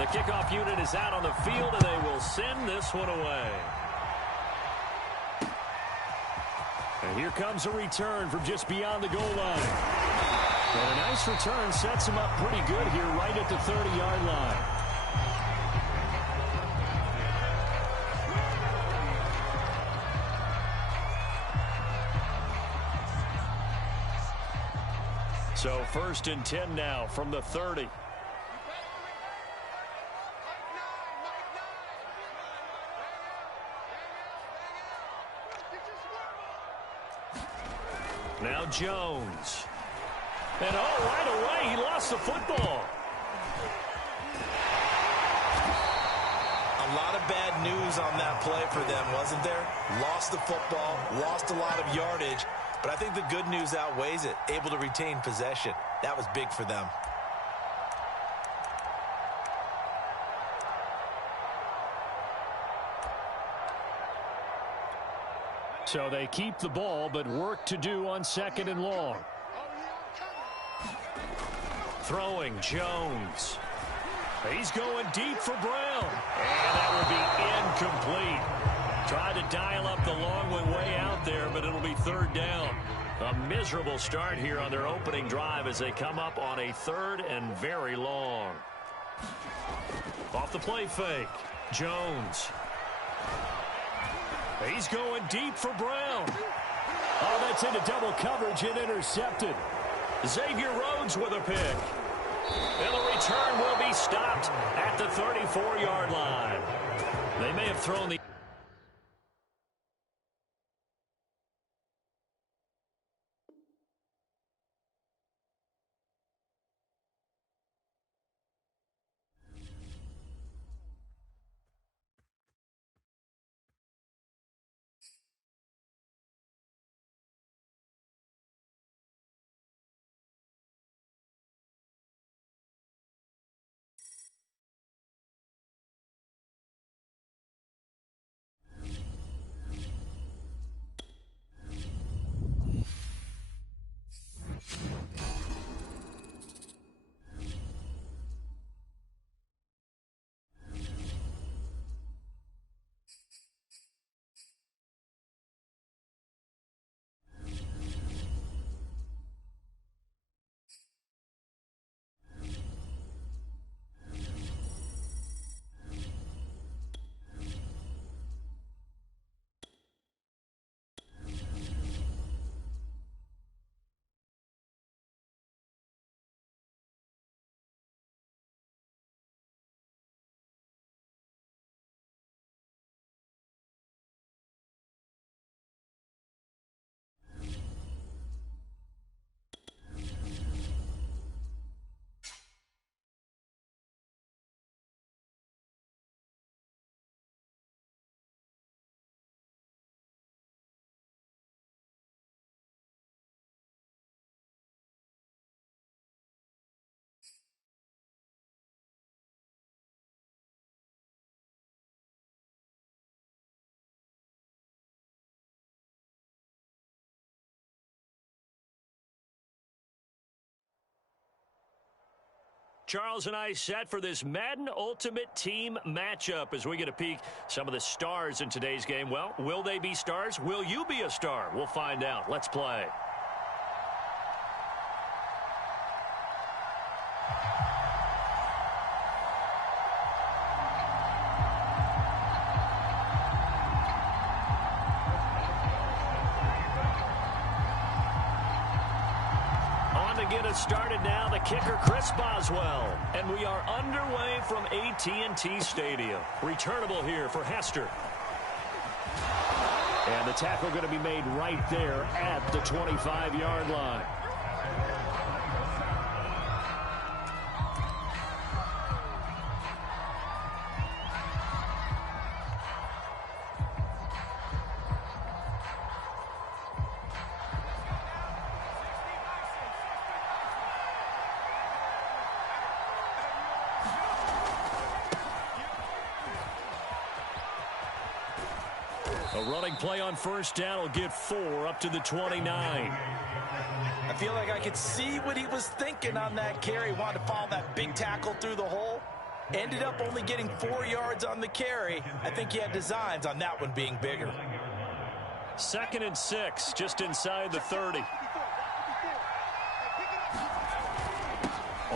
The kickoff unit is out on the field, and they will send this one away. And here comes a return from just beyond the goal line. And a nice return sets him up pretty good here right at the 30-yard line. So 1st and 10 now from the 30. Now Jones. And right away, he lost the football. A lot of bad news on that play for them, wasn't there? Lost the football, lost a lot of yardage, but I think the good news outweighs it. Able to retain possession. That was big for them. So they keep the ball, but work to do on 2nd and long. Throwing Jones. He's going deep for Brown. And that will be incomplete. Tried to dial up the long one way out there, but it'll be 3rd down. A miserable start here on their opening drive as they come up on a 3rd and very long. Off the play fake. Jones. He's going deep for Brown. Oh, that's into double coverage and intercepted. Xavier Rhodes with a pick. And the return will be stopped at the 34-yard line. They may have thrown the... Charles and I set for this Madden Ultimate Team matchup as we get a peek some of the stars in today's game. Well, will they be stars? Will you be a star? We'll find out. Let's play. Get us started now, the kicker Chris Boswell, and we are underway from AT&T Stadium. Returnable here for Hester, and the tackle going to be made right there at the 25-yard line. A running play on 1st down will get 4 up to the 29. I feel like I could see what he was thinking on that carry. Wanted to follow that big tackle through the hole. Ended up only getting 4 yards on the carry. I think he had designs on that one being bigger. 2nd and 6, just inside the 30.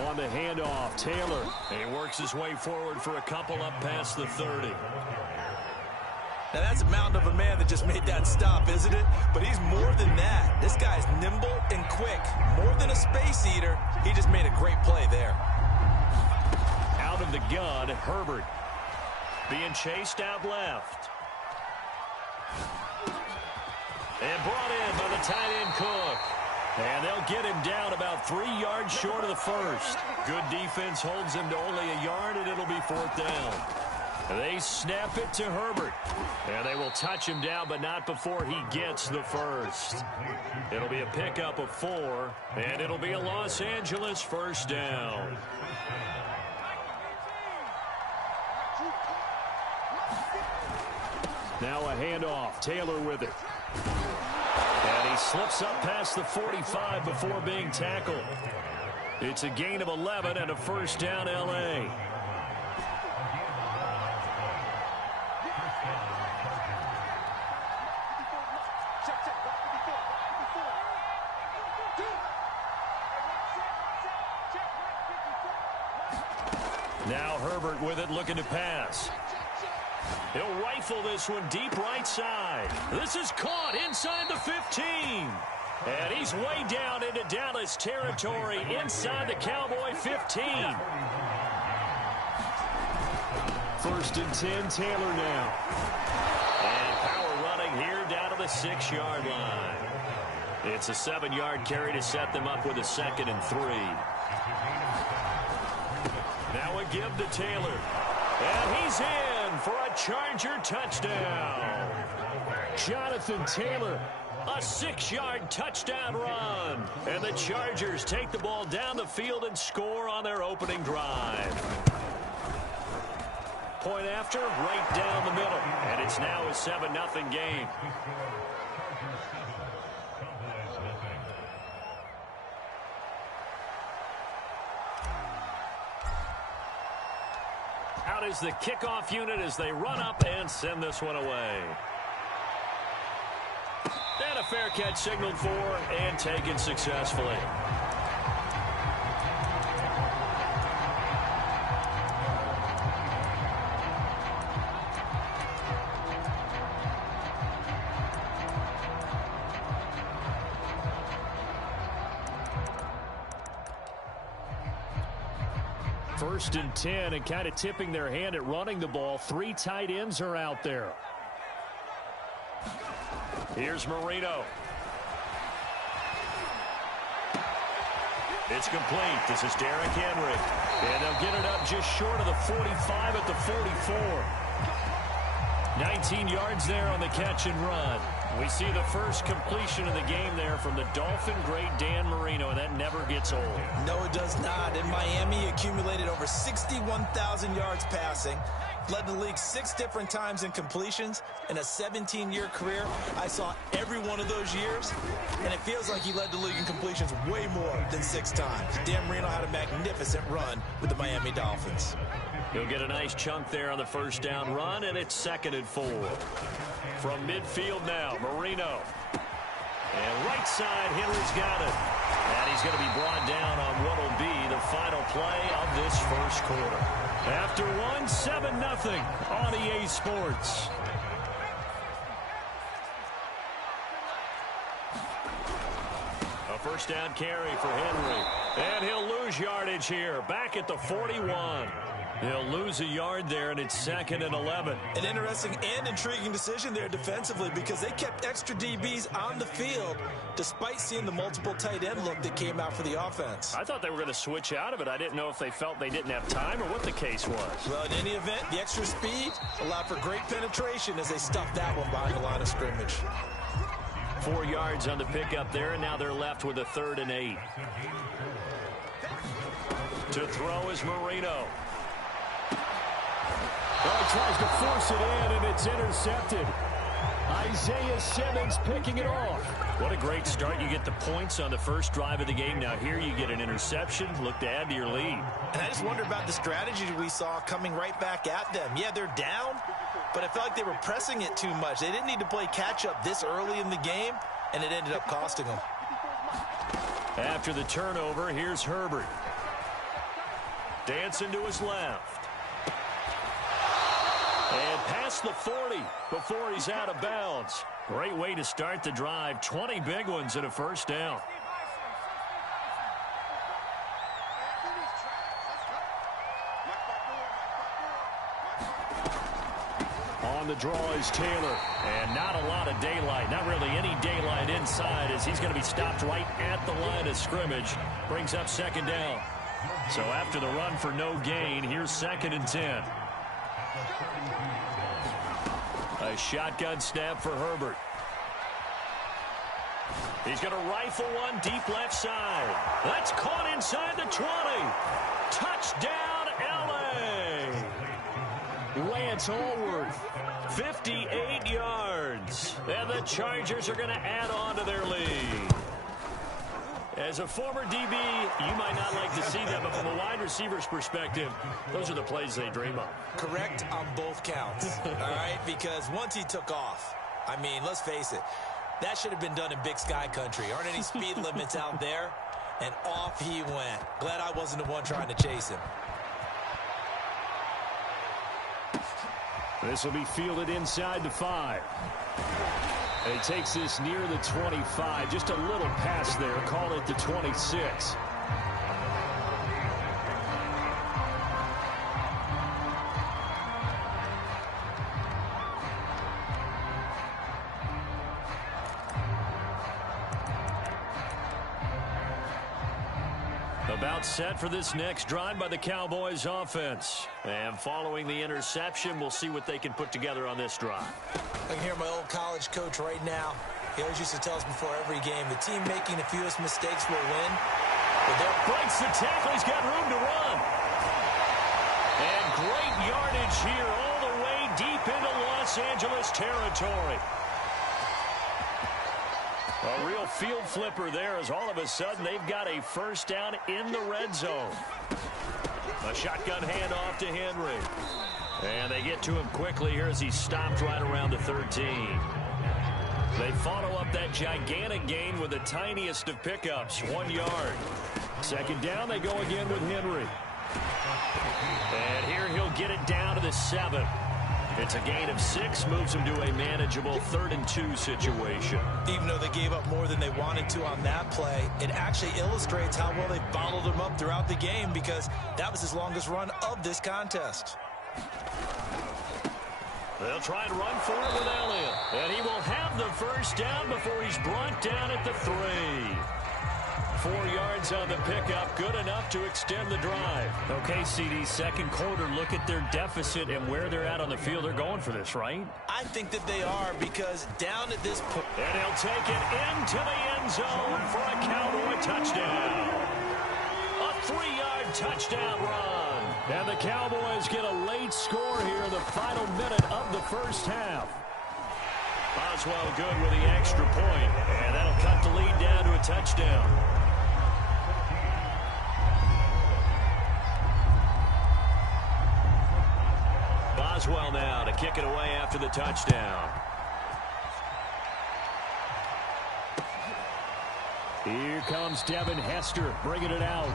On the handoff, Taylor. And he works his way forward for a couple up past the 30. Now, that's a mountain of a man that just made that stop, isn't it? But he's more than that. This guy's nimble and quick. More than a space eater, he just made a great play there. Out of the gun, Herbert. Being chased out left. And brought in by the tight end Cook. And they'll get him down about 3 yards short of the first. Good defense holds him to only a yard, and it'll be 4th down. They snap it to Herbert. And they will touch him down, but not before he gets the first. It'll be a pickup of 4, and it'll be a Los Angeles 1st down. Now a handoff. Taylor with it. And he slips up past the 45 before being tackled. It's a gain of 11 and a 1st down, L.A. Now Herbert with it, looking to pass. He'll rifle this one deep right side. This is caught inside the 15. And he's way down into Dallas territory inside the Cowboy 15. 1st and 10, Taylor now. And power running here down to the 6-yard line. It's a 7-yard carry to set them up with a 2nd and 3. Now a give to Taylor. And he's in for a Charger touchdown. Jonathan Taylor, a 6-yard touchdown run. And the Chargers take the ball down the field and score on their opening drive. Point after, right down the middle. And it's now a 7-0 game. Out is the kickoff unit as they run up and send this one away. And a fair catch signaled for and taken successfully. First and 10, and kind of tipping their hand at running the ball. 3 tight ends are out there. Here's Marino. It's complete. This is Derrick Henry. And they'll get it up just short of the 45 at the 44. 19 yards there on the catch and run. We see the first completion of the game there from the Dolphin great Dan Marino, and that never gets old. No, it does not. In Miami, he accumulated over 61,000 yards passing. Led the league 6 different times in completions. In a 17-year career, I saw every one of those years, and it feels like he led the league in completions way more than 6 times. Dan Marino had a magnificent run with the Miami Dolphins. He'll get a nice chunk there on the 1st down run, and it's 2nd and 4. From midfield now, Marino. And right side, Henry's got it. And he's going to be brought down on what will be the final play of this first quarter. After 7-0 on EA Sports. A 1st down carry for Henry. And he'll lose yardage here, back at the 41. They'll lose a yard there, and it's 2nd and 11. An interesting and intriguing decision there defensively because they kept extra DBs on the field despite seeing the multiple tight end look that came out for the offense. I thought they were going to switch out of it. I didn't know if they felt they didn't have time or what the case was. Well, in any event, the extra speed allowed for great penetration as they stuffed that one behind the line of scrimmage. 4 yards on the pickup there, and now they're left with a 3rd and 8. To throw is Marino. Well, he tries to force it in, and it's intercepted. Isaiah Simmons picking it off. What a great start. You get the points on the first drive of the game. Now here you get an interception. Look to add to your lead. And I just wonder about the strategy we saw coming right back at them. Yeah, they're down, but I felt like they were pressing it too much. They didn't need to play catch-up this early in the game, and it ended up costing them. After the turnover, here's Herbert. Dancing to his left. And past the 40 before he's out of bounds. Great way to start the drive. 20 big ones and a first down. On the draw is Taylor. And not a lot of daylight. Not really any daylight inside as he's going to be stopped right at the line of scrimmage. Brings up second down. So after the run for no gain, here's 2nd and 10. A shotgun snap for Herbert. He's going to rifle one deep left side. That's caught inside the 20. Touchdown, L.A. Lance Allworth, 58 yards. And the Chargers are going to add on to their lead. As a former DB, you might not like to see that, but from a wide receiver's perspective, those are the plays they dream of. Correct on both counts, all right? Because once he took off, I mean, let's face it, that should have been done in Big Sky country. Aren't any speed limits out there? And off he went. Glad I wasn't the one trying to chase him. This will be fielded inside the 5. He takes this near the 25. Just a little pass there. Call it the 26. About set for this next drive by the Cowboys offense. And following the interception, we'll see what they can put together on this drive. I can hear my old college coach right now. He always used to tell us before every game, the team making the fewest mistakes will win. But breaks the tackle. He's got room to run. And great yardage here all the way deep into Los Angeles territory. A real field flipper there as all of a sudden they've got a first down in the red zone. A shotgun handoff to Henry. And they get to him quickly here as he stopped right around the 13. They follow up that gigantic gain with the tiniest of pickups, 1 yard. Second down, they go again with Henry. And here he'll get it down to the 7. It's a gain of 6, moves him to a manageable 3rd and 2 situation. Even though they gave up more than they wanted to on that play, it actually illustrates how well they bottled him up throughout the game because that was his longest run of this contest. They'll try and run for it with Elliott. And he will have the first down before he's brought down at the 3. 4 yards on the pickup, good enough to extend the drive. Okay, CD, second quarter, look at their deficit and where they're at on the field. They're going for this, right? I think that they are because down at this point. And he'll take it into the end zone for a Cowboy touchdown. A 3-yard touchdown run. And the Cowboys get a late score here in the final minute of the first half. Boswell good with the extra point, and that'll cut the lead down to a touchdown. Boswell now to kick it away after the touchdown. Here comes Devin Hester bringing it out.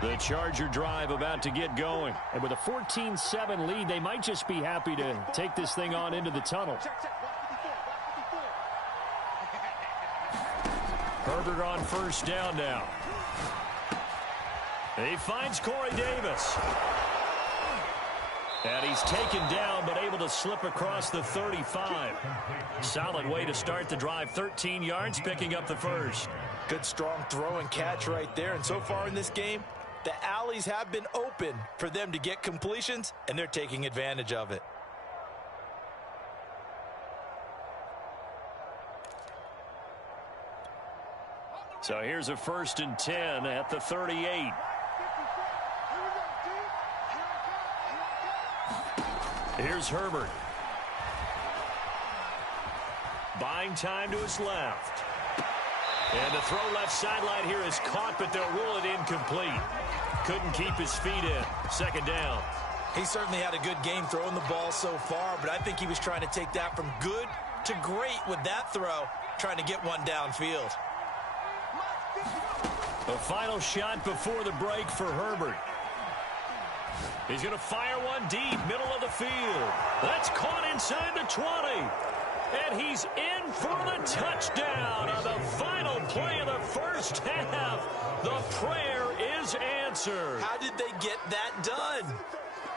The Charger drive about to get going. And with a 14-7 lead, they might just be happy to take this thing on into the tunnel. Herbert on first down now. He finds Corey Davis. And he's taken down, but able to slip across the 35. Solid way to start the drive. 13 yards, picking up the first. Good, strong throw and catch right there. And so far in this game, the alleys have been open for them to get completions, and they're taking advantage of it. So here's a 1st and 10 at the 38. Here's Herbert. Buying time to his left. And the throw left sideline here is caught, but they'll rule it incomplete. Couldn't keep his feet in. 2nd down. He certainly had a good game throwing the ball so far, but I think he was trying to take that from good to great with that throw, trying to get one downfield. The final shot before the break for Herbert. He's going to fire one deep, middle of the field. That's caught inside the 20. And he's in for the touchdown on the final play of the first half. The prayer is answered. How did they get that done?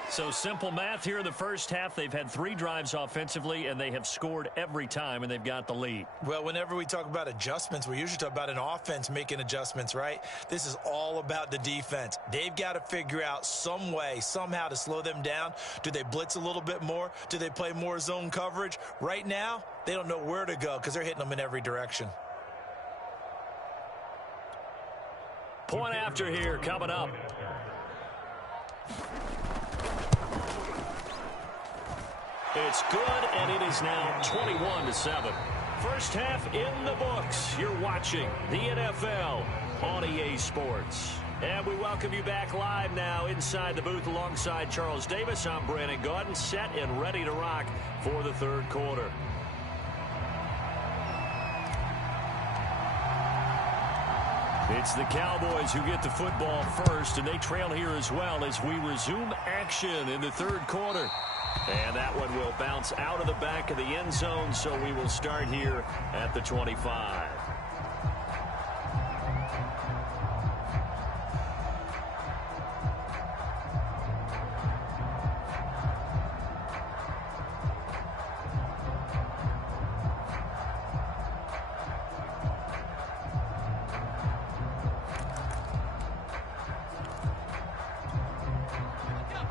So simple math here in the first half. They've had 3 drives offensively, and they have scored every time, and they've got the lead. Well, whenever we talk about adjustments, we usually talk about an offense making adjustments, right? This is all about the defense. They've got to figure out some way, somehow to slow them down. Do they blitz a little bit more? Do they play more zone coverage? Right now, they don't know where to go because they're hitting them in every direction. Point after here coming up. It's good, and it is now 21-7. First half in the books. You're watching the NFL on EA Sports. And we welcome you back live now inside the booth alongside Charles Davis. I'm Brandon Gaudin, set and ready to rock for the 3rd quarter. It's the Cowboys who get the football first, and they trail here as well as we resume action in the 3rd quarter. And that one will bounce out of the back of the end zone, so we will start here at the 25.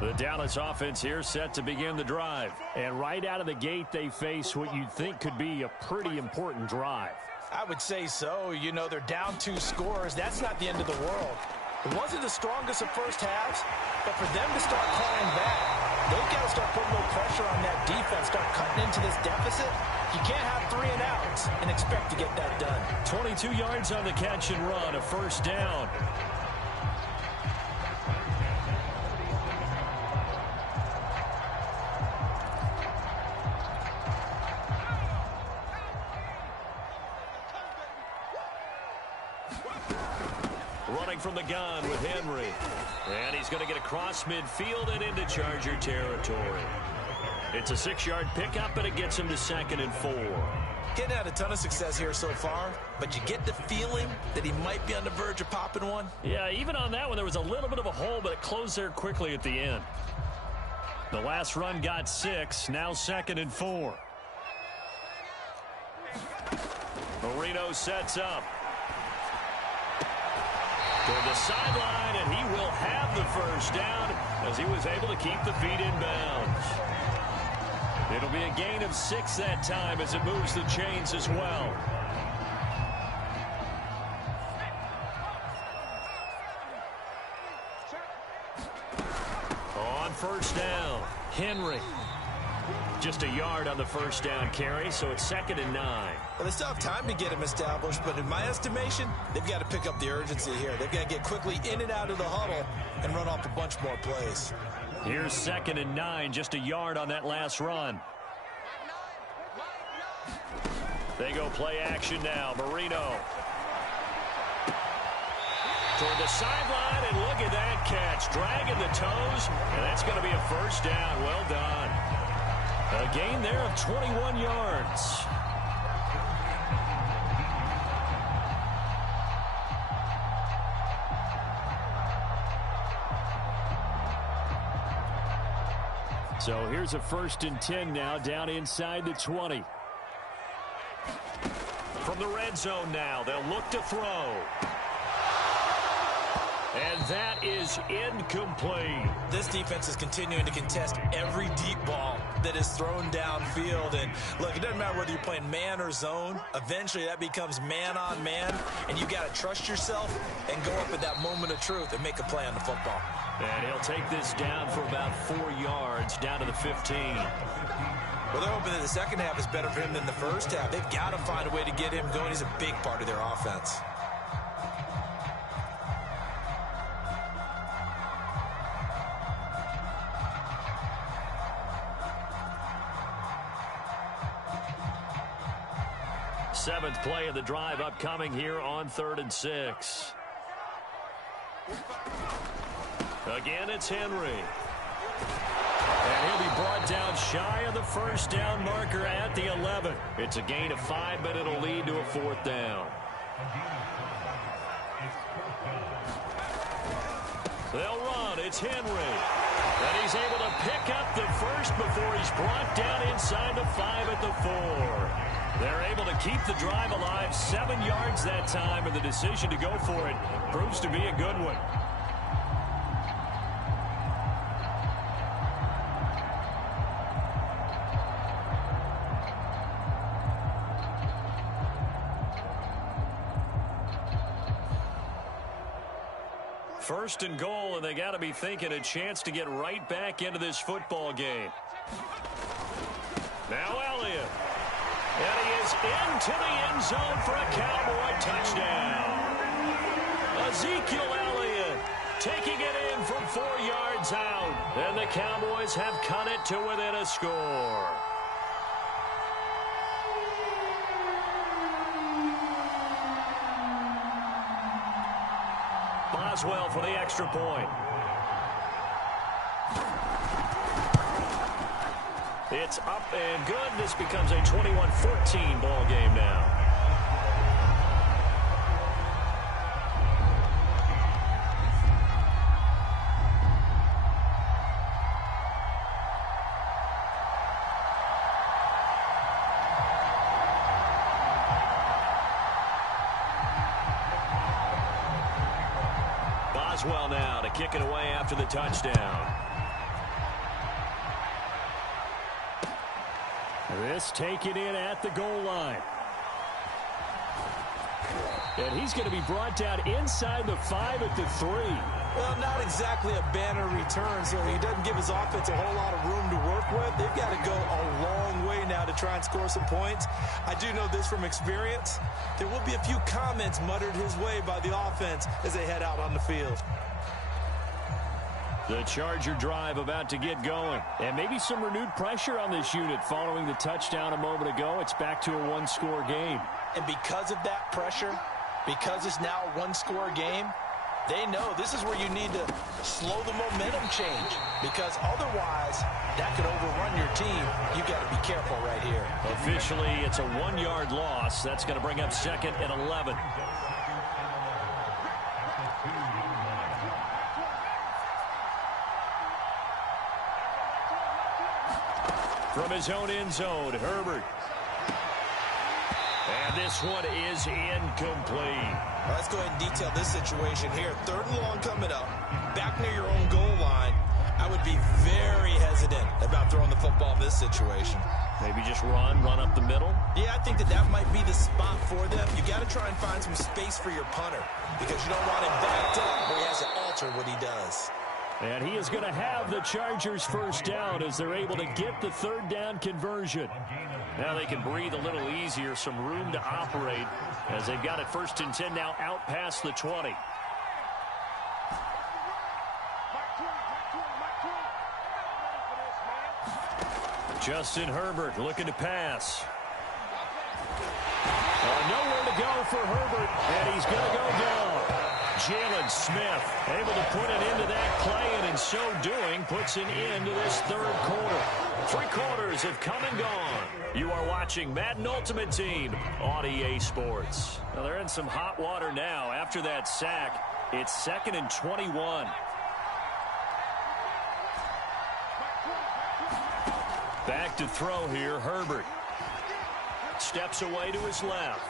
The Dallas offense here set to begin the drive. And right out of the gate, they face what you'd think could be a pretty important drive. I would say so. You know, they're down 2 scores. That's not the end of the world. It wasn't the strongest of first halves, but for them to start clawing back, they've got to start putting a little pressure on that defense, start cutting into this deficit. You can't have 3 and outs and expect to get that done. 22 yards on the catch and run, a 1st down. From the gun with Henry. And he's going to get across midfield and into Charger territory. It's a 6-yard pickup, and it gets him to 2nd and 4. Getting had a ton of success here so far, but you get the feeling that he might be on the verge of popping one. Yeah, even on that one, there was a little bit of a hole, but it closed there quickly at the end. The last run got 6, now 2nd and 4. Marino sets up. Toward the sideline, and he will have the 1st down as he was able to keep the feet in bounds. It'll be a gain of 6 that time as it moves the chains as well. On 1st down, Henry. Just a yard on the 1st down carry, so it's 2nd and 9. Well, they still have time to get him established, but in my estimation, they've got to pick up the urgency here. They've got to get quickly in and out of the huddle and run off a bunch more plays. Here's 2nd and 9, just a yard on that last run. They go play action now. Marino. Toward the sideline, and look at that catch. Dragging the toes, and that's going to be a 1st down. Well done. A gain there of 21 yards. So here's a 1st and 10 now, down inside the 20. From the red zone now, they'll look to throw. And that is incomplete. This defense is continuing to contest every deep ball that is thrown downfield. And look, it doesn't matter whether you're playing man or zone. Eventually that becomes man on man, and you've got to trust yourself and go up at that moment of truth and make a play on the football. And he'll take this down for about 4 yards, down to the 15. Well, they're hoping that the second half is better for him than the first half. They've got to find a way to get him going. He's a big part of their offense. Seventh play of the drive upcoming here on 3rd and 6. Again, it's Henry. And he'll be brought down shy of the first down marker at the 11. It's a gain of 5, but it'll lead to a 4th down. They'll run. It's Henry. And he's able to pick up the first before he's brought down inside the 5 at the 4. They're able to keep the drive alive, 7 yards that time, and the decision to go for it proves to be a good one. First and goal, and they got to be thinking a chance to get right back into this football game. Now Elliott. And he is into the end zone for a Cowboy touchdown. Ezekiel Elliott taking it in from 4 yards out. And the Cowboys have cut it to within a score. Boswell for the extra point. It's up and good. This becomes a 21-14 ball game now. Boswell now to kick it away after the touchdown. This taken in at the goal line. And he's going to be brought down inside the 5 at the 3. Well, not exactly a banner return, so he doesn't give his offense a whole lot of room to work with. They've got to go a long way now to try and score some points. I do know this from experience. There will be a few comments muttered his way by the offense as they head out on the field. The Charger drive about to get going. And maybe some renewed pressure on this unit following the touchdown a moment ago. It's back to a one-score game. And because of that pressure, because it's now a one-score game, they know this is where you need to slow the momentum change. Because otherwise, that could overrun your team. You've got to be careful right here. Officially, it's a 1-yard loss. That's going to bring up 2nd and 11. From his own end zone, Herbert. And this one is incomplete. Let's go ahead and detail this situation here. 3rd and long coming up, back near your own goal line. I would be very hesitant about throwing the football in this situation. Maybe just run up the middle? Yeah, I think that might be the spot for them. You got to try and find some space for your punter because you don't want him backed up where he has to alter what he does. And he is going to have the Chargers first down as they're able to get the 3rd down conversion. Now they can breathe a little easier, some room to operate as they've got it 1st and 10 now out past the 20. Justin Herbert looking to pass. Nowhere to go for Herbert, and he's going to go down. Jalen Smith able to put it into that play, and in so doing puts an end to this 3rd quarter. 3 quarters have come and gone. You are watching Madden Ultimate Team on EA Sports. Now they're in some hot water now. After that sack, it's 2nd and 21. Back to throw here, Herbert. Steps away to his left.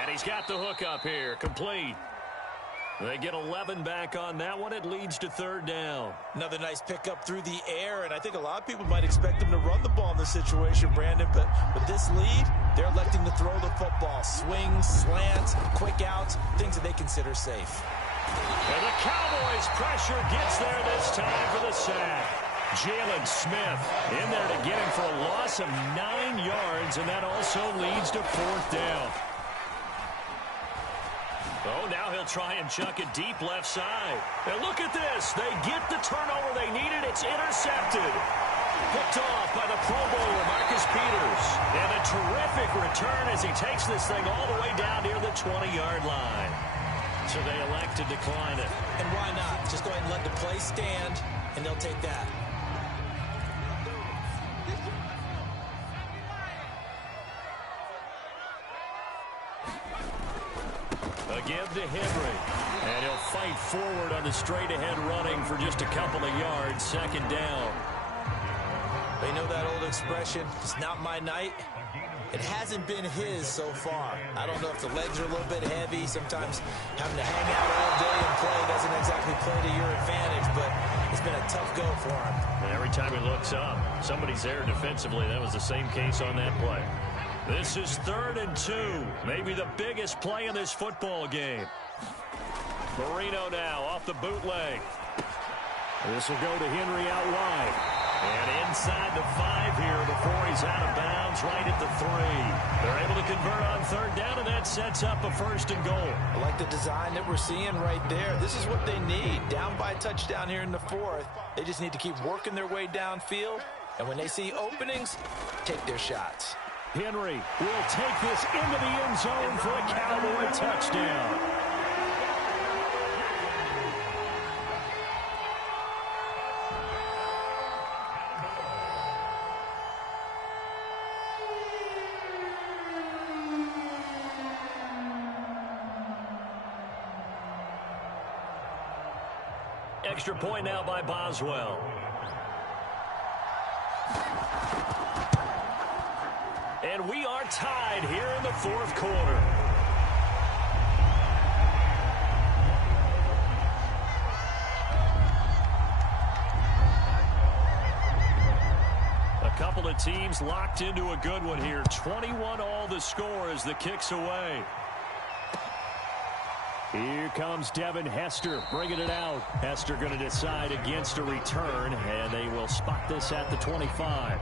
And he's got the hook up here, complete. They get 11 back on that one. It leads to third down. Another nice pickup through the air, and I think a lot of people might expect them to run the ball in this situation, Brandon, but with this lead, they're electing to throw the football. Swings, slants, quick outs, things that they consider safe. And the Cowboys' pressure gets there this time for the sack. Jalen Smith in there to get him for a loss of 9 yards, and that also leads to fourth down. Oh, now he'll try and chuck it deep left side. And look at this. They get the turnover they needed. It's intercepted. Picked off by the Pro Bowler, Marcus Peters. And a terrific return as he takes this thing all the way down near the 20-yard line. So they elect to decline it. And why not? Just go ahead and let the play stand, and they'll take that. A give to Henry. And he'll fight forward on the straight-ahead running for just a couple of yards. Second down. They know that old expression, it's not my night. It hasn't been his so far. I don't know if the legs are a little bit heavy. Sometimes having to hang out all day and play doesn't exactly play to your advantage, but it's been a tough go for him. And every time he looks up, somebody's there defensively. That was the same case on that play. This is 3rd and 2. Maybe the biggest play in this football game. Marino now off the bootleg. This will go to Henry out wide. And inside the 5 here before he's out of bounds right at the 3. They're able to convert on third down, and that sets up a 1st and goal. I like the design that we're seeing right there. This is what they need. Down by a touchdown here in the 4th. They just need to keep working their way downfield. And when they see openings, take their shots. Henry will take this into the end zone for a Cowboy touchdown. Extra point now by Boswell. And we are tied here in the 4th quarter. A couple of teams locked into a good one here. 21 all the score as the kick's away. Here comes Devin Hester bringing it out. Hester going to decide against a return, and they will spot this at the 25.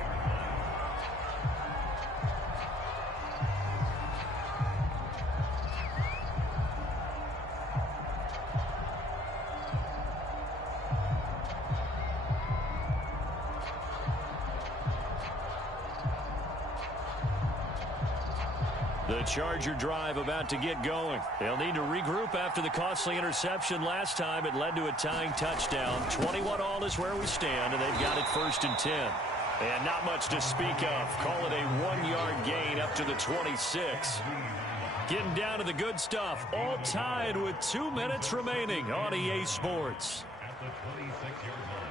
The Charger drive about to get going. They'll need to regroup after the costly interception last time. It led to a tying touchdown. 21 all is where we stand, and they've got it 1st and 10. And not much to speak of. Call it a 1-yard gain up to the 26. Getting down to the good stuff. All tied with 2 minutes remaining on EA Sports. At the 26-yard line.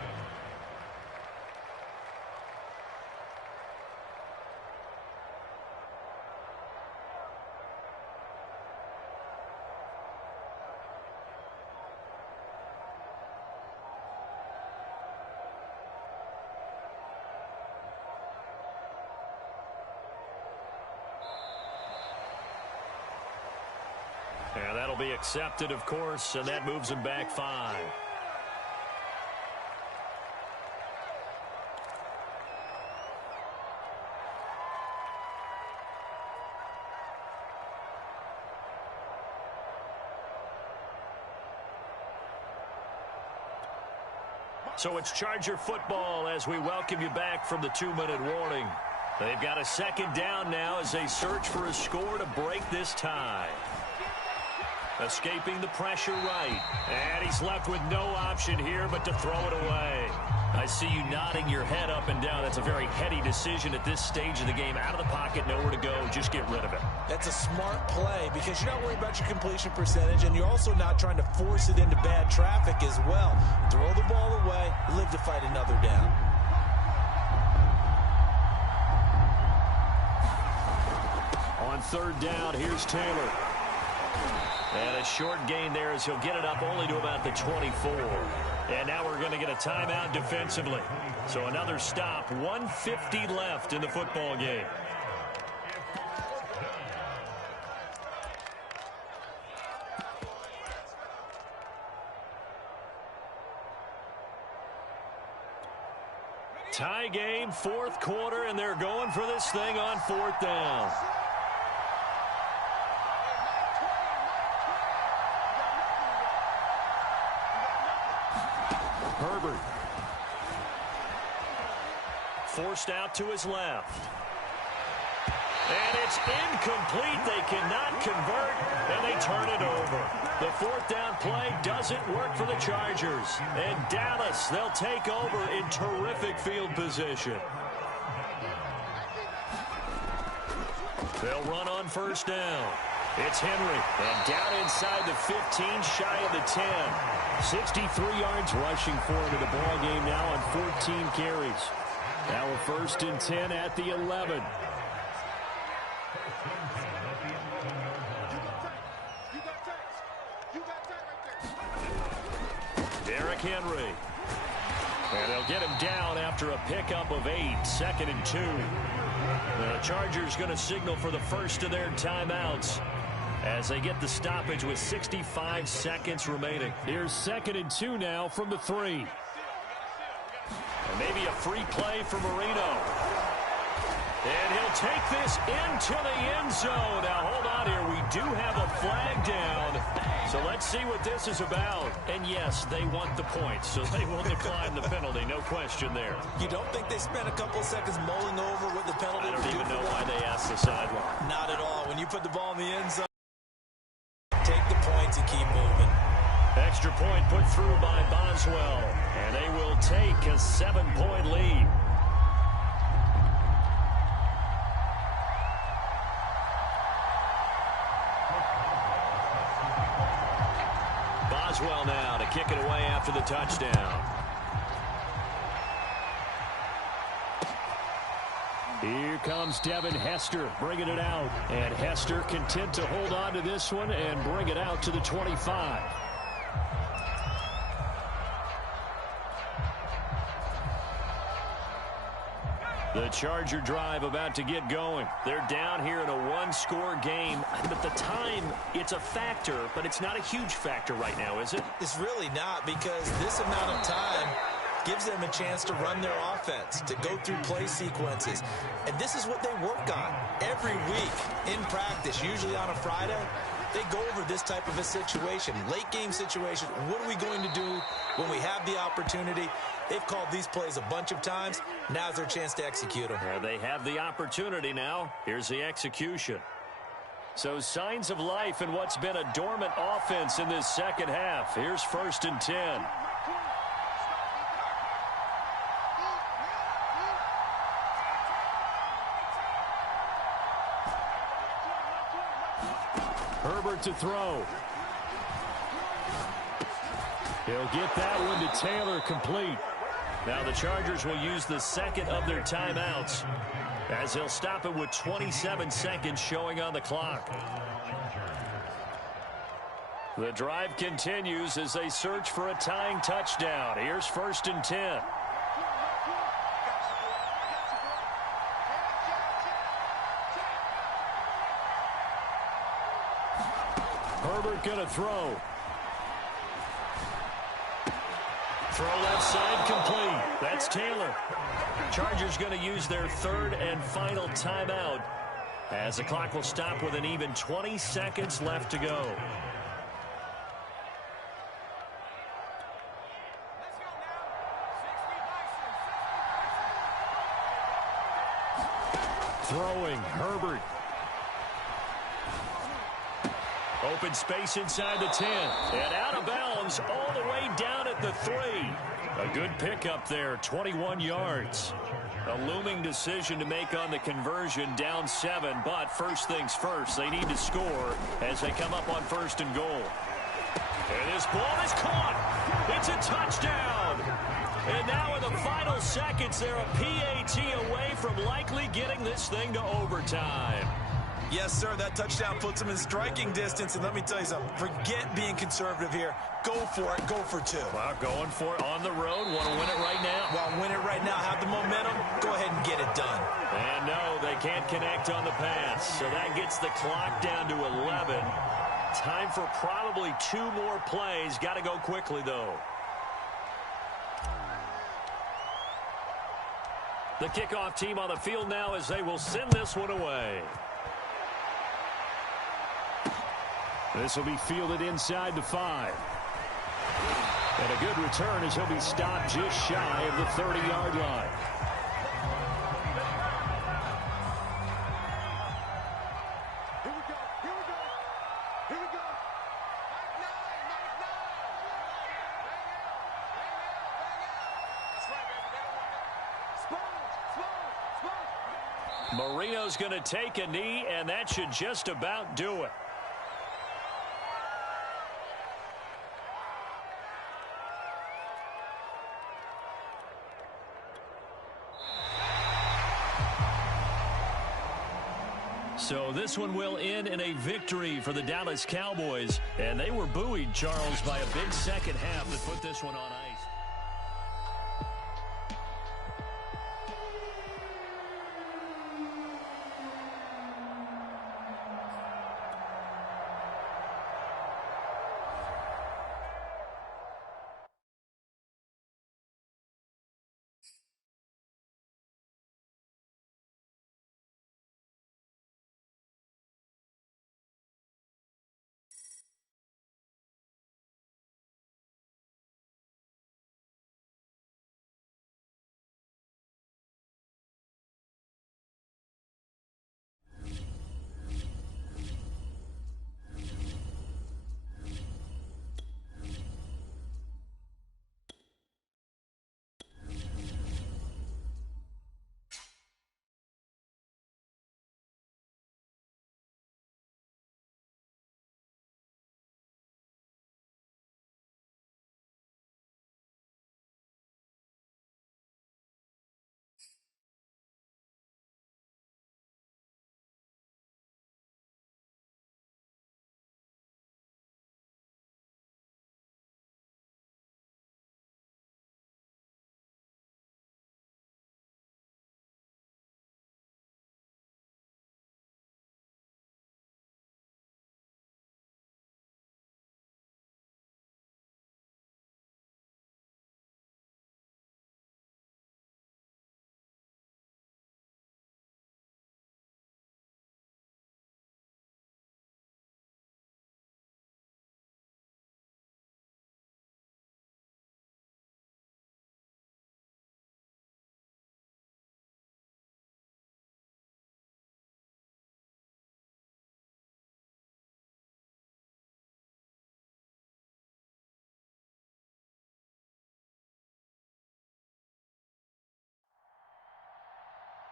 And that'll be accepted, of course, and that moves him back 5. So it's Charger football as we welcome you back from the 2-minute warning. They've got a 2nd down now as they search for a score to break this tie. Escaping the pressure right. And he's left with no option here but to throw it away. I see you nodding your head up and down. That's a very heady decision at this stage of the game. Out of the pocket, nowhere to go. Just get rid of it. That's a smart play because you're not worried about your completion percentage, and you're also not trying to force it into bad traffic as well. Throw the ball away, live to fight another down. On 3rd down, here's Taylor. And a short gain there as he'll get it up only to about the 24. And now we're going to get a timeout defensively. So another stop, 1:50 left in the football game. Tie game, fourth quarter, and they're going for this thing on fourth down. Herbert. Forced out to his left. And it's incomplete. They cannot convert, and they turn it over. The fourth down play doesn't work for the Chargers. And Dallas, they'll take over in terrific field position. They'll run on first down. It's Henry, and down inside the 15, shy of the 10. 63 yards rushing for him in the ball game now on 14 carries. Now a 1st and 10 at the 11. Derrick Henry. And they'll get him down after a pickup of 8, 2nd and 2. The Chargers going to signal for the first of their timeouts as they get the stoppage with 65 seconds remaining. Here's 2nd and 2 now from the 3. And maybe a free play for Marino. And he'll take this into the end zone. Now, hold on here. We do have a flag down. So let's see what this is about. And, yes, they want the points, so they will decline the penalty. No question there. You don't think they spent a couple of seconds mulling over what the penalty would do? I don't even know why they asked the sideline. Not at all. When you put the ball in the end zone, take the points and keep moving. Extra point put through by Boswell. And they will take a 7-point lead. Boswell now to kick it away after the touchdown. Here comes Devin Hester bringing it out. And Hester content to hold on to this one and bring it out to the 25. The Charger drive about to get going. They're down here in a one-score game. But the time, it's a factor, but it's not a huge factor right now, is it? It's really not, because this amount of time gives them a chance to run their offense, to go through play sequences. And this is what they work on every week in practice, usually on a Friday. They go over this type of a situation, late game situation. What are we going to do when we have the opportunity? They've called these plays a bunch of times. Now's their chance to execute them. Yeah, they have the opportunity now. Here's the execution. So signs of life in what's been a dormant offense in this second half. Here's 1st and 10. Herbert to throw. He'll get that one to Taylor, complete. Now the Chargers will use the second of their timeouts as they'll stop it with 27 seconds showing on the clock. The drive continues as they search for a tying touchdown. Here's 1st and 10. Herbert going to throw. Throw left side complete. That's Taylor. Chargers going to use their 3rd and final timeout as the clock will stop with an even 20 seconds left to go. Throwing, Herbert. Open space inside the 10. And out of bounds all the way down at the 3. A good pickup there, 21 yards. A looming decision to make on the conversion, down 7. But first things first, they need to score as they come up on 1st and goal. And this ball is caught. It's a touchdown. And now in the final seconds, they're a PAT away from likely getting this thing to overtime. Yes, sir. That touchdown puts him in striking distance. And let me tell you something. Forget being conservative here. Go for it. Go for two. Well, going for it on the road. Want to win it right now. Well, win it right now. Have the momentum. Go ahead and get it done. And no, they can't connect on the pass. So that gets the clock down to 11. Time for probably 2 more plays. Got to go quickly, though. The kickoff team on the field now as they will send this one away. This will be fielded inside the 5. And a good return as he'll be stopped just shy of the 30-yard line. Marino's going to take a knee, and that should just about do it. So this one will end in a victory for the Dallas Cowboys. And they were buoyed, Charles, by a big second half that put this one on ice.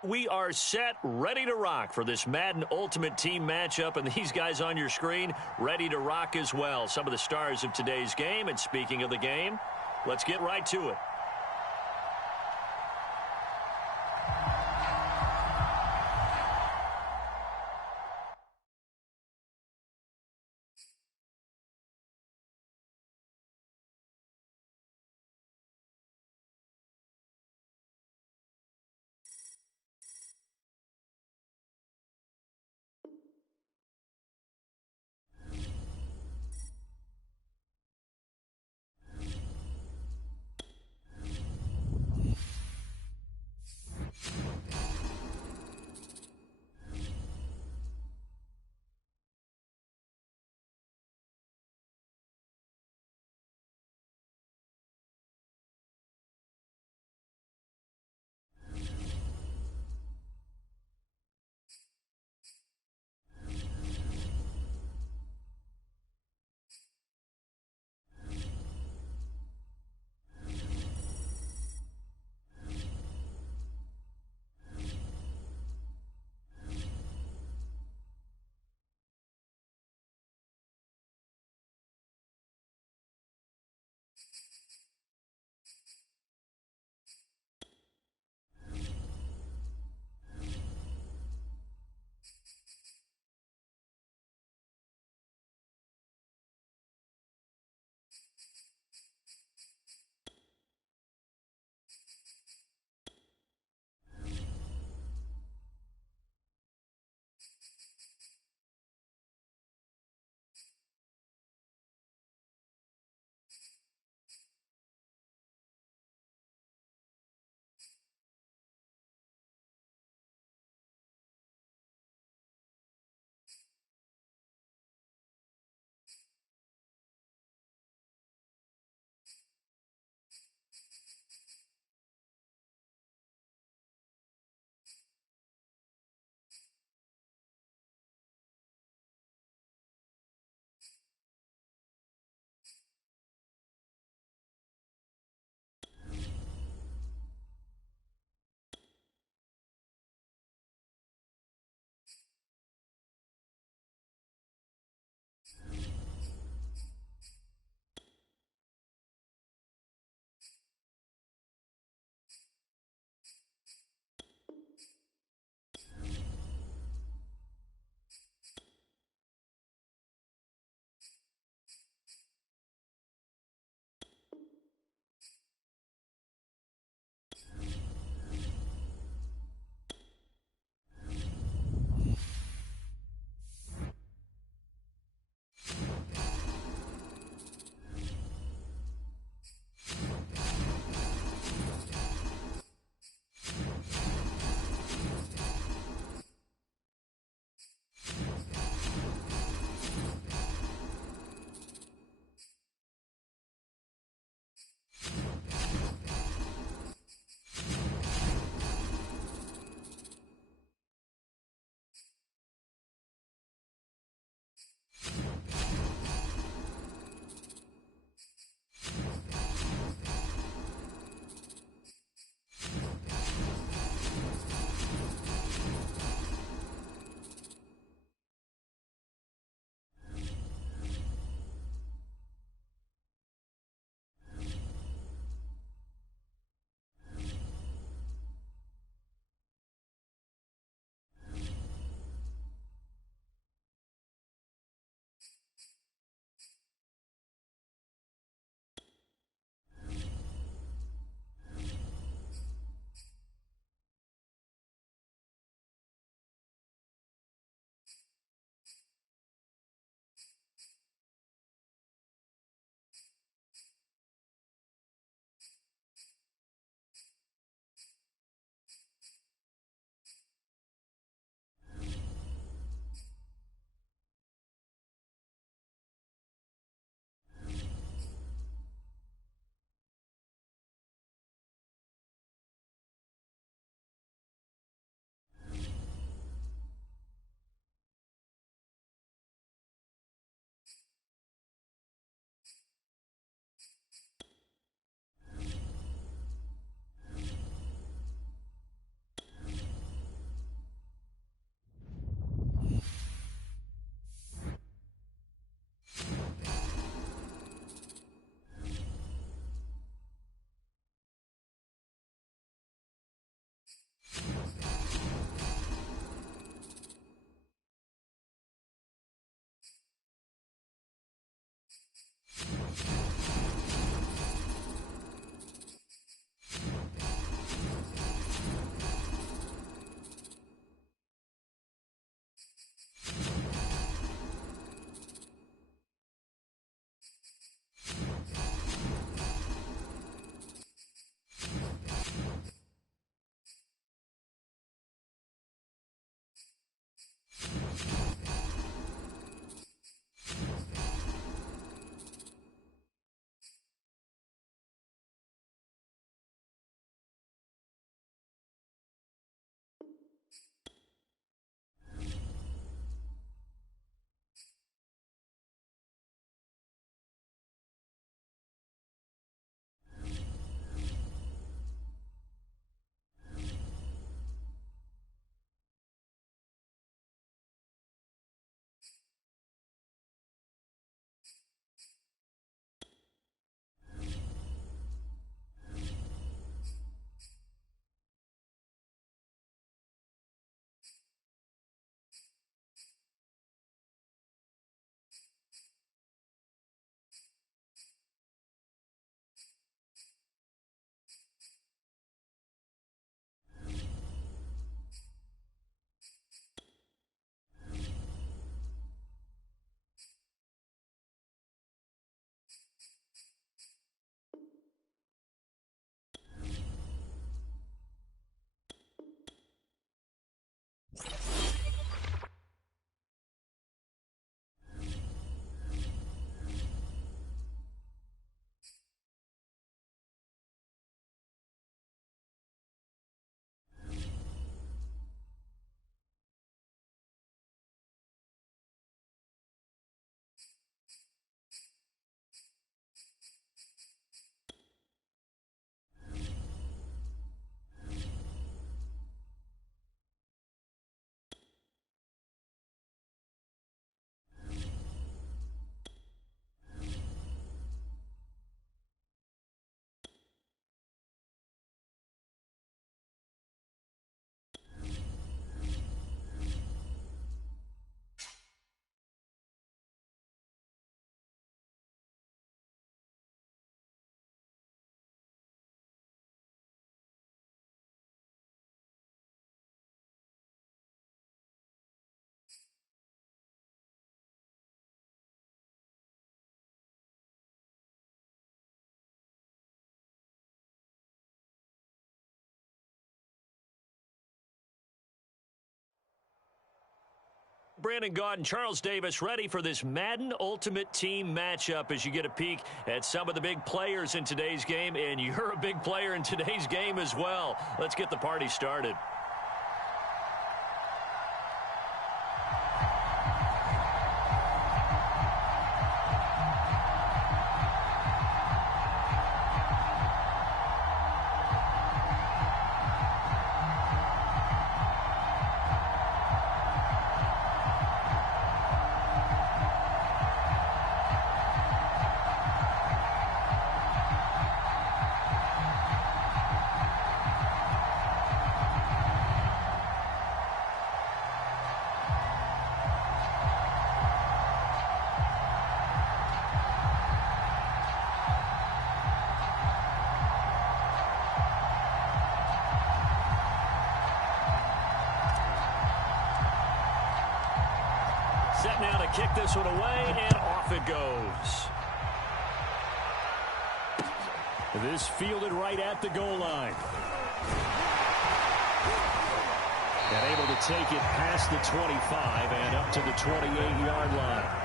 We are set, ready to rock for this Madden Ultimate Team matchup, and these guys on your screen ready to rock as well. Some of the stars of today's game, and speaking of the game, let's get right to it. Brandon Gaudin, Charles Davis, ready for this Madden Ultimate Team matchup as you get a peek at some of the big players in today's game, and you're a big player in today's game as well. Let's get the party started. Set now to kick this one away, and off it goes. This fielded right at the goal line. And able to take it past the 25 and up to the 28-yard line.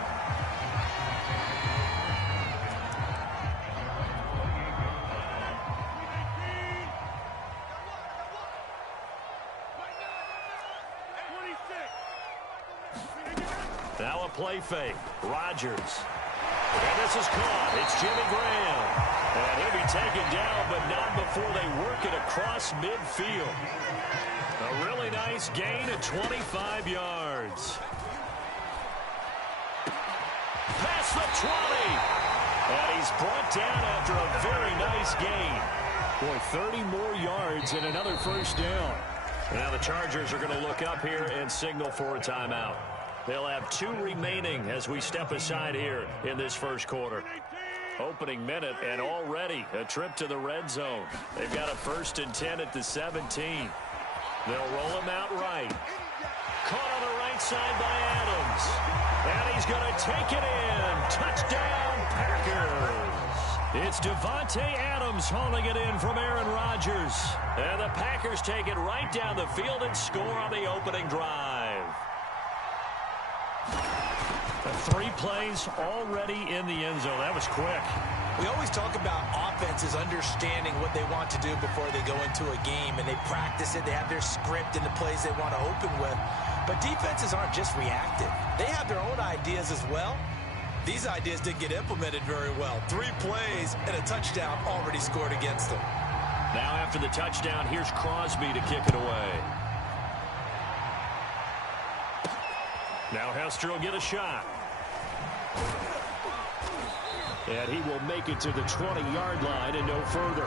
Now a play fake. Rodgers. And this is caught. It's Jimmy Graham. And he'll be taken down, but not before they work it across midfield. A really nice gain of 25 yards. Past the 20. And he's brought down after a very nice gain. Boy, 30 more yards and another first down. Now the Chargers are going to look up here and signal for a timeout. They'll have 2 remaining as we step aside here in this first quarter. Opening minute, and already a trip to the red zone. They've got a 1st and 10 at the 17. They'll roll him out right. Caught on the right side by Adams. And he's going to take it in. Touchdown, Packers. It's Devontae Adams hauling it in from Aaron Rodgers. And the Packers take it right down the field and score on the opening drive. 3 plays already in the end zone. That was quick. We always talk about offenses understanding what they want to do before they go into a game, and they practice it. They have their script and the plays they want to open with. But defenses aren't just reactive. They have their own ideas as well. These ideas didn't get implemented very well. 3 plays and a touchdown already scored against them. Now after the touchdown, here's Crosby to kick it away. Now Hester will get a shot. And he will make it to the 20-yard line and no further.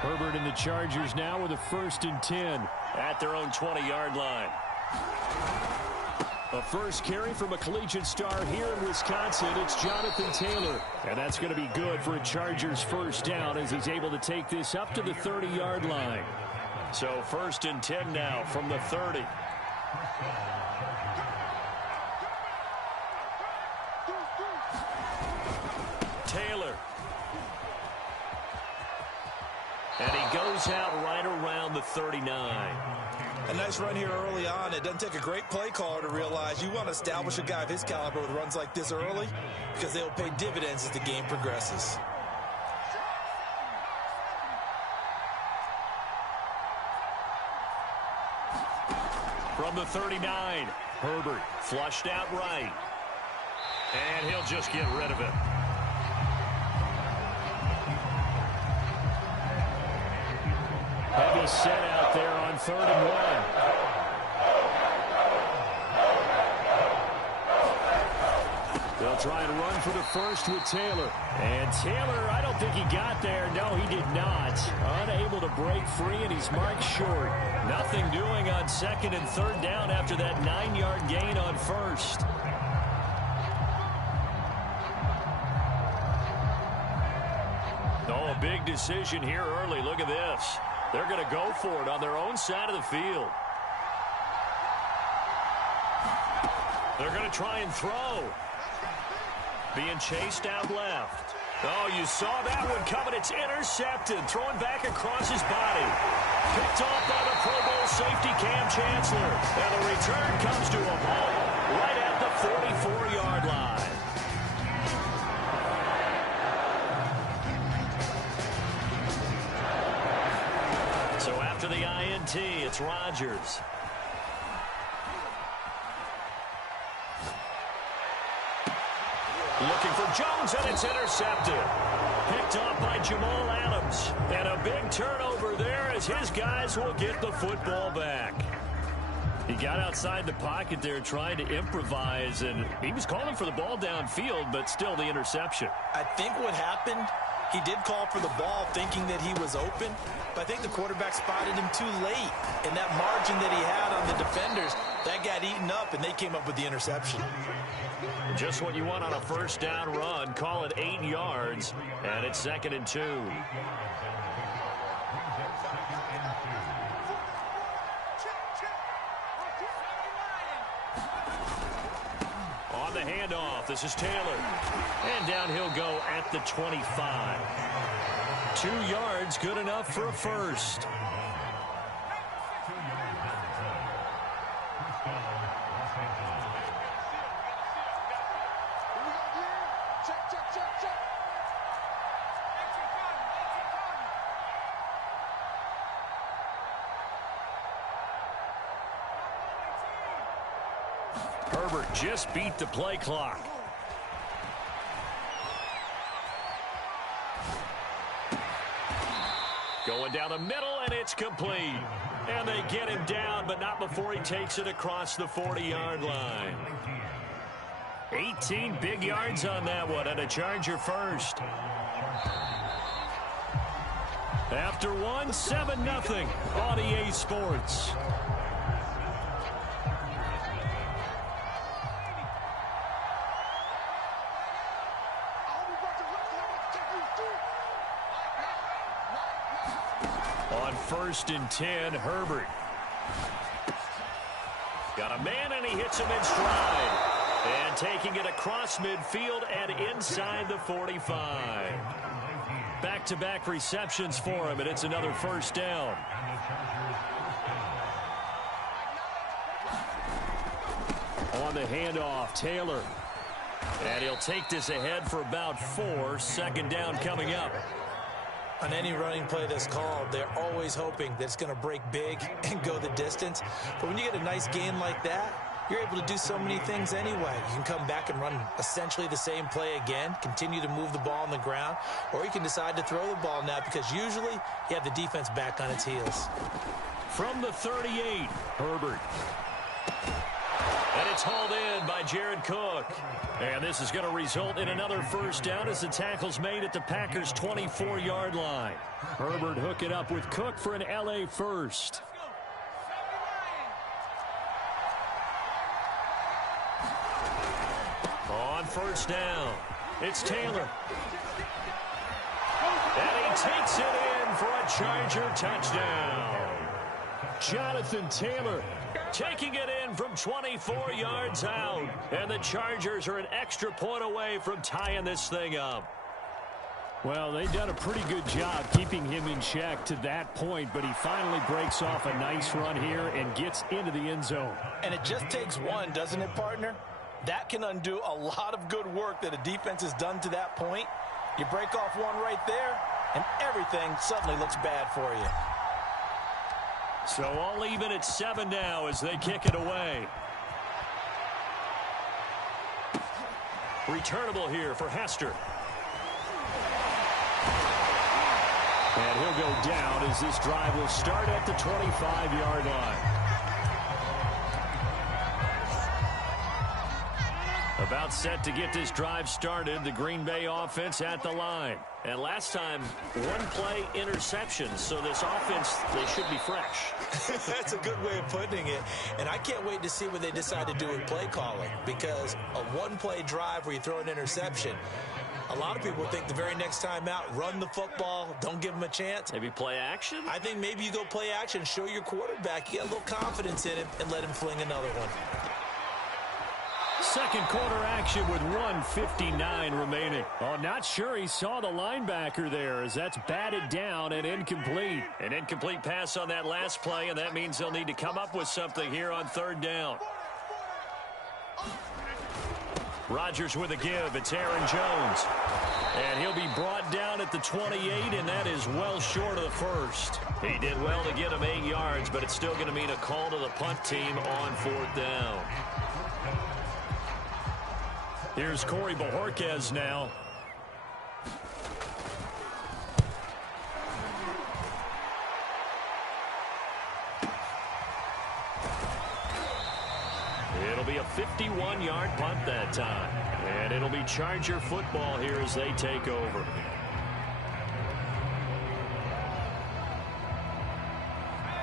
Herbert and the Chargers now with a 1st and 10 at their own 20-yard line. A first carry from a collegiate star here in Wisconsin. It's Jonathan Taylor. And that's going to be good for a Chargers first down as he's able to take this up to the 30-yard line. So 1st and 10 now from the 30. Taylor. And he goes out right around the 39. A nice run here early on. It doesn't take a great play caller to realize you want to establish a guy of his caliber with runs like this early because they'll pay dividends as the game progresses. From the 39, Herbert flushed out right. And he'll just get rid of it. Heavy set out there on 3rd and 1. They'll try and run for the first with Taylor. And Taylor, I don't think he got there. No, he did not. Unable to break free, and he's marked short. Nothing doing on 2nd and 3rd down after that 9-yard gain on 1st. Oh, a big decision here early. Look at this. They're going to go for it on their own side of the field. They're going to try and throw. being chased out left. Oh, you saw that one coming. It's intercepted. Throwing back across his body. Picked off by the Pro Bowl safety Cam Chancellor. And the return comes to a ball right at the 44-yard line. So after the INT, it's Rodgers. Looking for Jones, and it's intercepted. Picked off by Jamal Adams. And a big turnover there as his guys will get the football back. He got outside the pocket there trying to improvise, and he was calling for the ball downfield, but still the interception. I think what happened, he did call for the ball thinking that he was open, but I think the quarterback spotted him too late. And that margin that he had on the defenders, that got eaten up, and they came up with the interception. Just what you want on a first down run. Call it 8 yards, and it's 2nd and 2. On the handoff, this is Taylor. And down he'll go at the 25. 2 yards, good enough for a first. Herbert just beat the play clock. Going down the middle, and it's complete. And they get him down, but not before he takes it across the 40-yard line. 18 big yards on that one, and a Charger first. After one, 7-0 on EA Sports. On 1st and 10, Herbert. Got a man, and he hits him in stride. And taking it across midfield and inside the 45. Back-to-back receptions for him, and it's another first down. On the handoff, Taylor. And he'll take this ahead for about 4. 2nd down coming up. On any running play that's called, they're always hoping that it's going to break big and go the distance. But when you get a nice gain like that, you're able to do so many things anyway. You can come back and run essentially the same play again, continue to move the ball on the ground, or you can decide to throw the ball now because usually you have the defense back on its heels. From the 38, Herbert. And it's hauled in by Jared Cook. And this is going to result in another first down as the tackle's made at the Packers' 24-yard line. Herbert hooking up with Cook for an LA first. On first down, it's Taylor. And he takes it in for a Charger touchdown. Jonathan Taylor taking it in from 24 yards out. And the Chargers are an extra point away from tying this thing up. Well, they've done a pretty good job keeping him in check to that point, but he finally breaks off a nice run here and gets into the end zone. And it just takes one, doesn't it, partner? That can undo a lot of good work that a defense has done to that point. You break off one right there, and everything suddenly looks bad for you. So all even at 7 now as they kick it away. Returnable here for Hester. And he'll go down as this drive will start at the 25-yard line. About set to get this drive started, the Green Bay offense at the line. And last time, one-play interceptions, so this offense, they should be fresh. That's a good way of putting it. And I can't wait to see what they decide to do with play calling, because a one-play drive where you throw an interception, a lot of people think the very next time out, run the football, don't give them a chance. Maybe play action? I think maybe you go play action, show your quarterback, you get a little confidence in him, and let him fling another one. Second quarter action with 1:59 remaining. Oh, not sure he saw the linebacker there as that's batted down and incomplete. An incomplete pass on that last play, and that means they'll need to come up with something here on third down. Rodgers with a give. It's Aaron Jones. And he'll be brought down at the 28, and that is well short of the first. He did well to get him 8 yards, but it's still going to mean a call to the punt team on fourth down. Here's Corey Bojorquez now. It'll be a 51-yard punt that time. And it'll be Charger football here as they take over.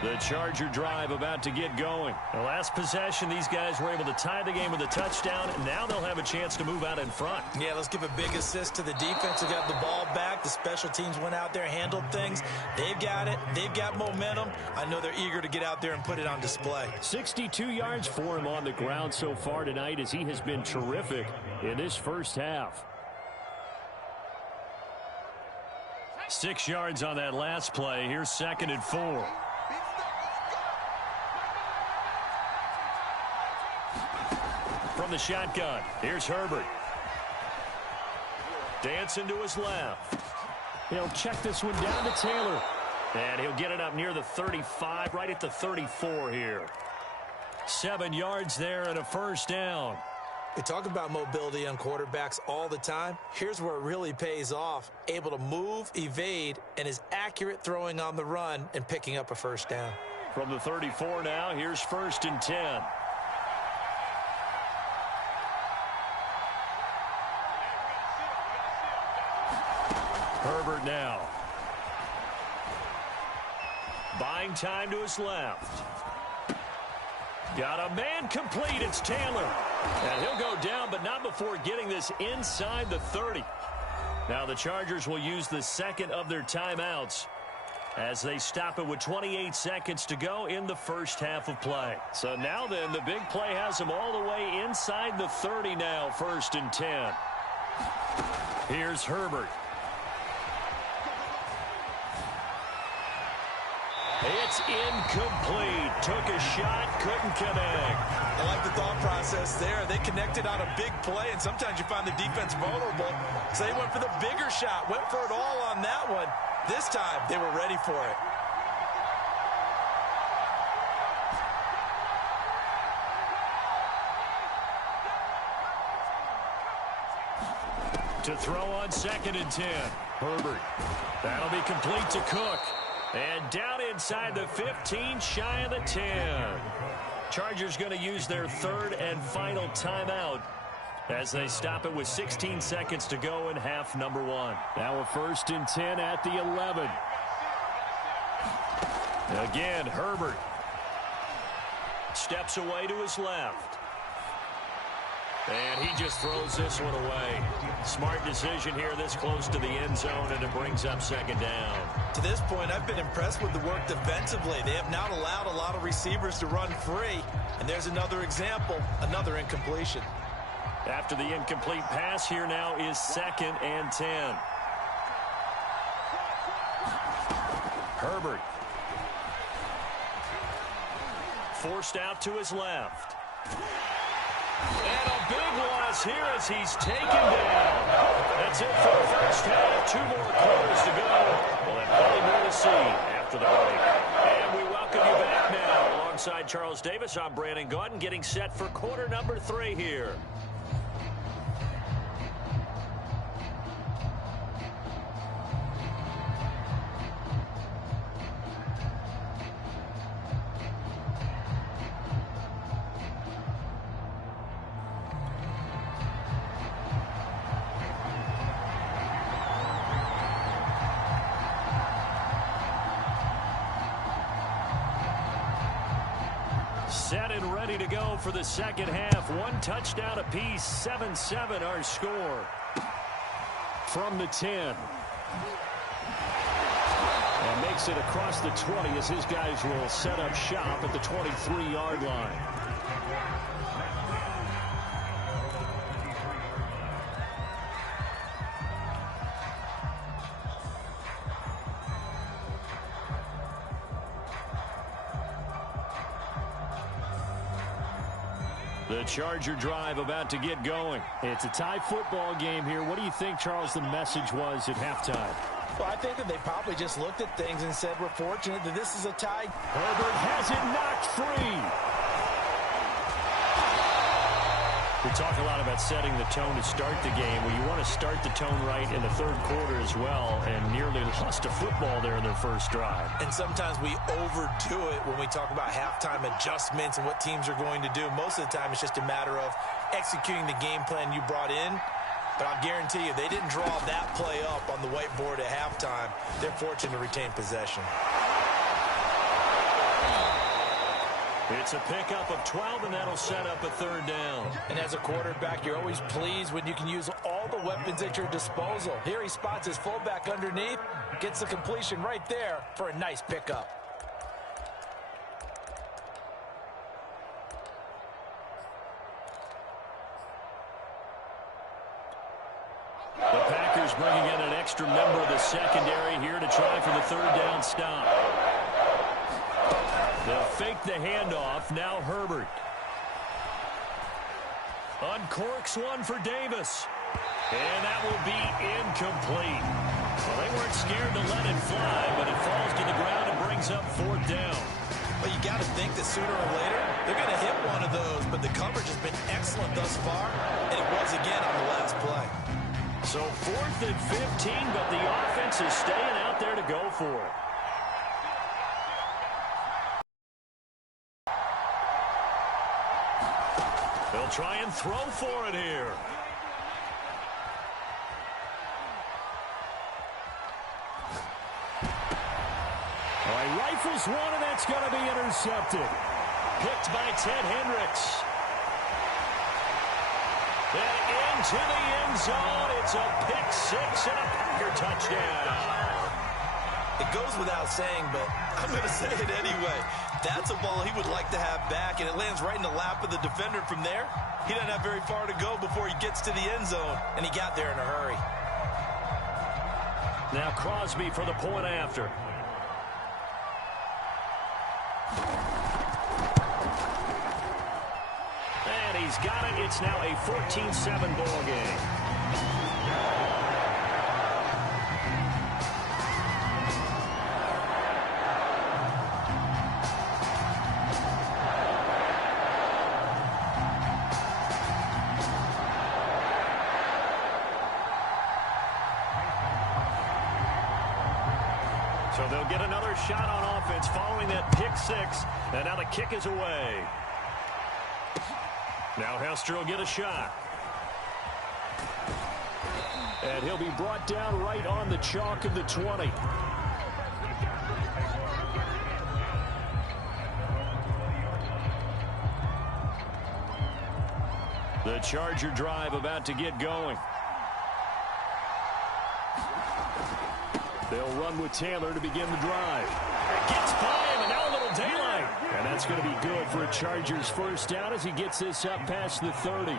The Charger drive about to get going. The last possession, these guys were able to tie the game with a touchdown, and now they'll have a chance to move out in front. Yeah, let's give a big assist to the defense who got the ball back. The special teams went out there, handled things. They've got it. They've got momentum. I know they're eager to get out there and put it on display. 62 yards for him on the ground so far tonight as he has been terrific in this first half. 6 yards on that last play. Here's 2nd and 4. From the shotgun, here's Herbert. Dancing to his left. He'll check this one down to Taylor. And he'll get it up near the 35, right at the 34 here. 7 yards there and a first down. We talk about mobility on quarterbacks all the time. Here's where it really pays off. Able to move, evade, and is accurate throwing on the run and picking up a first down. From the 34 now, here's 1st and 10. Herbert now. Buying time to his left. Got a man complete. It's Taylor. And he'll go down, but not before getting this inside the 30. Now the Chargers will use the second of their timeouts as they stop it with 28 seconds to go in the first half of play. So now then, the big play has them all the way inside the 30 now, 1st and 10. Here's Herbert. It's incomplete. Took a shot, couldn't connect. I like the thought process there. They connected on a big play, and sometimes you find the defense vulnerable. So they went for the bigger shot, went for it all on that one. This time, they were ready for it. To throw on 2nd and 10. Herbert. That'll be complete to Cook. And down inside the 15, shy of the 10. Chargers going to use their 3rd and final timeout as they stop it with 16 seconds to go in half number 1. Now a 1st and 10 at the 11. Again, Herbert steps away to his left. And he just throws this one away. Smart decision here this close to the end zone, and it brings up 2nd down. To this point, I've been impressed with the work defensively. They have not allowed a lot of receivers to run free. And there's another example, another incompletion. After the incomplete pass, here now is 2nd and 10. Herbert. Forced out to his left. And a big loss here as he's taken down. That's it for the first half. 2 more quarters to go. We'll have plenty more to see after the break. And we welcome you back now. Alongside Charles Davis, I'm Brandon Gaudin, getting set for quarter number 3 here. Set and ready to go for the second half. 1 touchdown apiece, 7-7 our score. From the 10. And makes it across the 20 as his guys will set up shop at the 23-yard line. The Charger drive about to get going. It's a tie football game here. What do you think, Charles, the message was at halftime? Well, I think that they probably just looked at things and said, we're fortunate that this is a tie. Herbert has it knocked free. We talk a lot about setting the tone to start the game. Well, you want to start the tone right in the third quarter as well, and nearly lost a football there in their first drive. And sometimes we overdo it when we talk about halftime adjustments and what teams are going to do. Most of the time, it's just a matter of executing the game plan you brought in. But I'll guarantee you, they didn't draw that play up on the whiteboard at halftime. They're fortunate to retain possession. It's a pickup of 12, and that'll set up a third down. And as a quarterback, you're always pleased when you can use all the weapons at your disposal. Here he spots his fullback underneath, gets the completion right there for a nice pickup. The Packers bringing in an extra member of the secondary here to try for the third down stop. They'll fake the handoff. Now Herbert. Uncorks one for Davis. And that will be incomplete. Well, they weren't scared to let it fly, but it falls to the ground and brings up fourth down. Well, you got to think that sooner or later, they're going to hit one of those, but the coverage has been excellent thus far, and it was again on the last play. So 4th and 15, but the offense is staying out there to go for it. They'll try and throw for it here. All right, rifles one, and that's going to be intercepted. Picked by Ted Hendricks. And into the end zone. It's a pick six and a Packer touchdown. It goes without saying, but I'm going to say it anyway. That's a ball he would like to have back, and it lands right in the lap of the defender from there. He doesn't have very far to go before he gets to the end zone, and he got there in a hurry. Now Crosby for the point after. And he's got it. It's now a 14-7 ball game. So they'll get another shot on offense following that pick six. And now the kick is away. Now Hester will get a shot. And he'll be brought down right on the chalk of the 20. The Charger drive about to get going. They'll run with Taylor to begin the drive. Gets by him, and now a little daylight. And that's going to be good for a Chargers first down as he gets this up past the 30.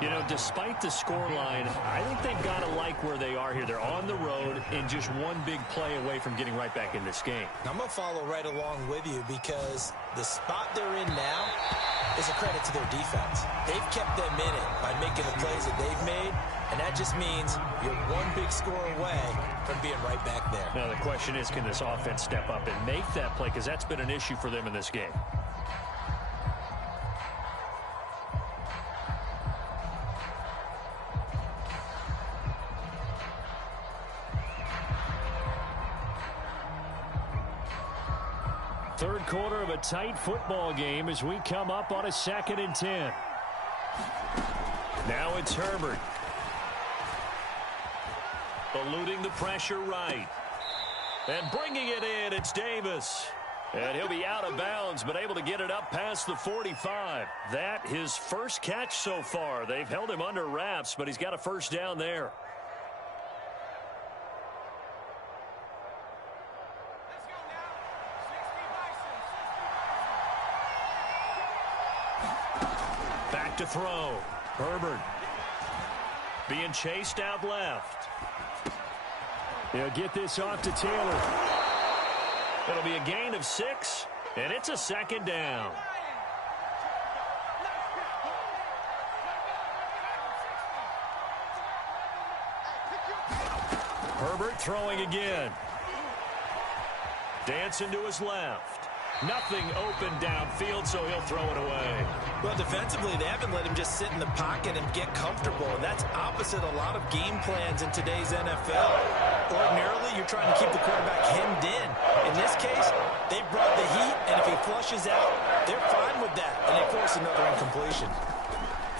You know, despite the scoreline, I think they've got to like where they are here. They're on the road and just one big play away from getting right back in this game. I'm going to follow right along with you because the spot they're in now is a credit to their defense. They've kept them in it by making the plays that they've made, and that just means you're one big score away from being right back there. Now the question is, can this offense step up and make that play? Because that's been an issue for them in this game. Third quarter of a tight football game as we come up on a 2nd and 10. Now it's Herbert. Eluding the pressure right. And bringing it in, it's Davis. And he'll be out of bounds, but able to get it up past the 45. That his first catch so far. They've held him under wraps, but he's got a first down there. Back to throw. Herbert being chased out left. He'll get this off to Taylor. It'll be a gain of 6, and it's a 2nd down. Herbert throwing again. Dancing to his left. Nothing open downfield, so he'll throw it away. Well, defensively, they haven't let him just sit in the pocket and get comfortable, and that's opposite a lot of game plans in today's NFL. Ordinarily, you're trying to keep the quarterback hemmed in. In this case, they brought the heat, and if he flushes out, they're fine with that, and they force another incompletion.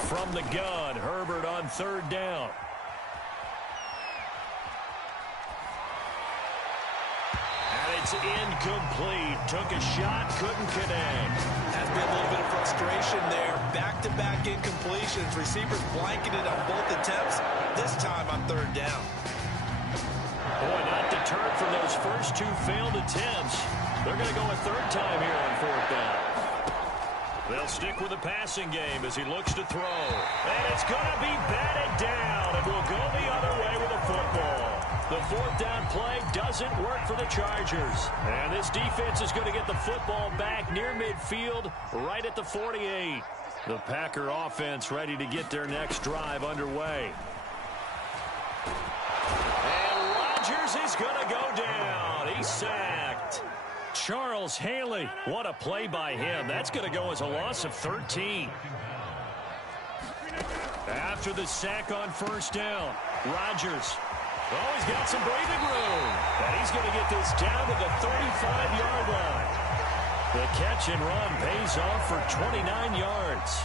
From the gun, Herbert on third down. It's incomplete. Took a shot, couldn't connect. Has been a little bit of frustration there. Back-to-back incompletions. Receivers blanketed on both attempts, this time on third down. Boy, not deterred from those first two failed attempts. They're going to go a third time here on fourth down. They'll stick with the passing game as he looks to throw. And it's going to be batted down, and we'll go the other way with a football. The fourth down play doesn't work for the Chargers. And this defense is going to get the football back near midfield, right at the 48. The Packer offense ready to get their next drive underway. And Rodgers is going to go down. He's sacked. Charles Haley, what a play by him. That's going to go as a loss of 13. After the sack on first down, Rodgers. Oh, he's got some breathing room. And he's going to get this down to the 35-yard line. The catch and run pays off for 29 yards.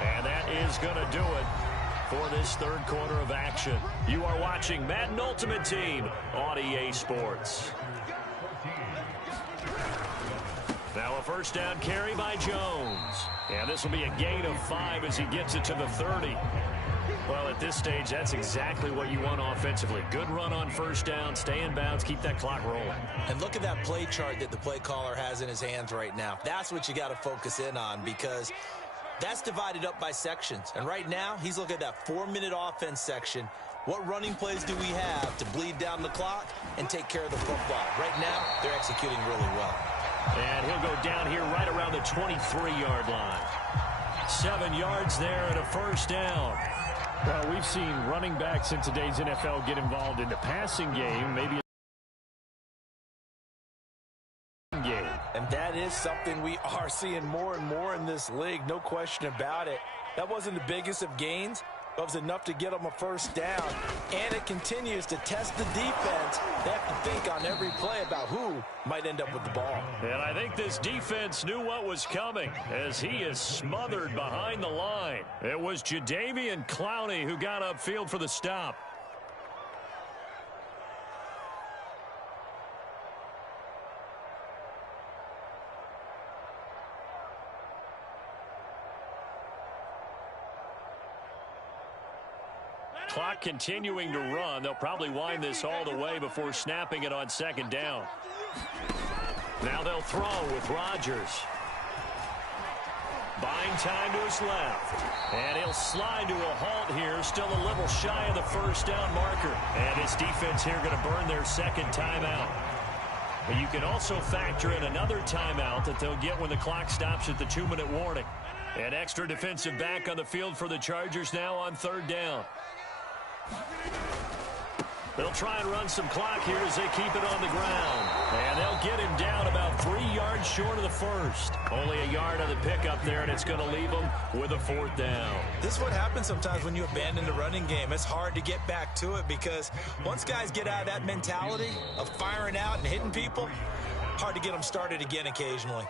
And that is going to do it for this third quarter of action. You are watching Madden Ultimate Team on EA Sports. Now a first down carry by Jones. And this will be a gain of 5 as he gets it to the 30. Well, at this stage, that's exactly what you want offensively. Good run on first down, stay in bounds, keep that clock rolling. And look at that play chart that the play caller has in his hands right now. That's what you got to focus in on because that's divided up by sections. And right now, he's looking at that 4-minute offense section. What running plays do we have to bleed down the clock and take care of the football? Right now, they're executing really well. And he'll go down here right around the 23-yard line. 7 yards there and a first down. Well, we've seen running backs in today's NFL get involved in the passing game, maybe game. And that is something we are seeing more and more in this league, no question about it. That wasn't the biggest of gains. That was enough to get them a first down. And it continues to test the defense. They have to think on every play about who might end up with the ball. And I think this defense knew what was coming as he is smothered behind the line. It was Jadeveon Clowney who got upfield for the stop. Clock continuing to run. They'll probably wind this all the way before snapping it on second down. Now they'll throw with Rodgers. Buying time to his left. And he'll slide to a halt here. Still a little shy of the first down marker. And his defense here going to burn their second timeout. But you can also factor in another timeout that they'll get when the clock stops at the 2-minute warning. An extra defensive back on the field for the Chargers now on third down. They'll try and run some clock here as they keep it on the ground. And they'll get him down about 3 yards short of the first. Only a yard on the pickup there, and it's going to leave them with a fourth down. This is what happens sometimes when you abandon the running game. It's hard to get back to it because once guys get out of that mentality of firing out and hitting people, hard to get them started again occasionally.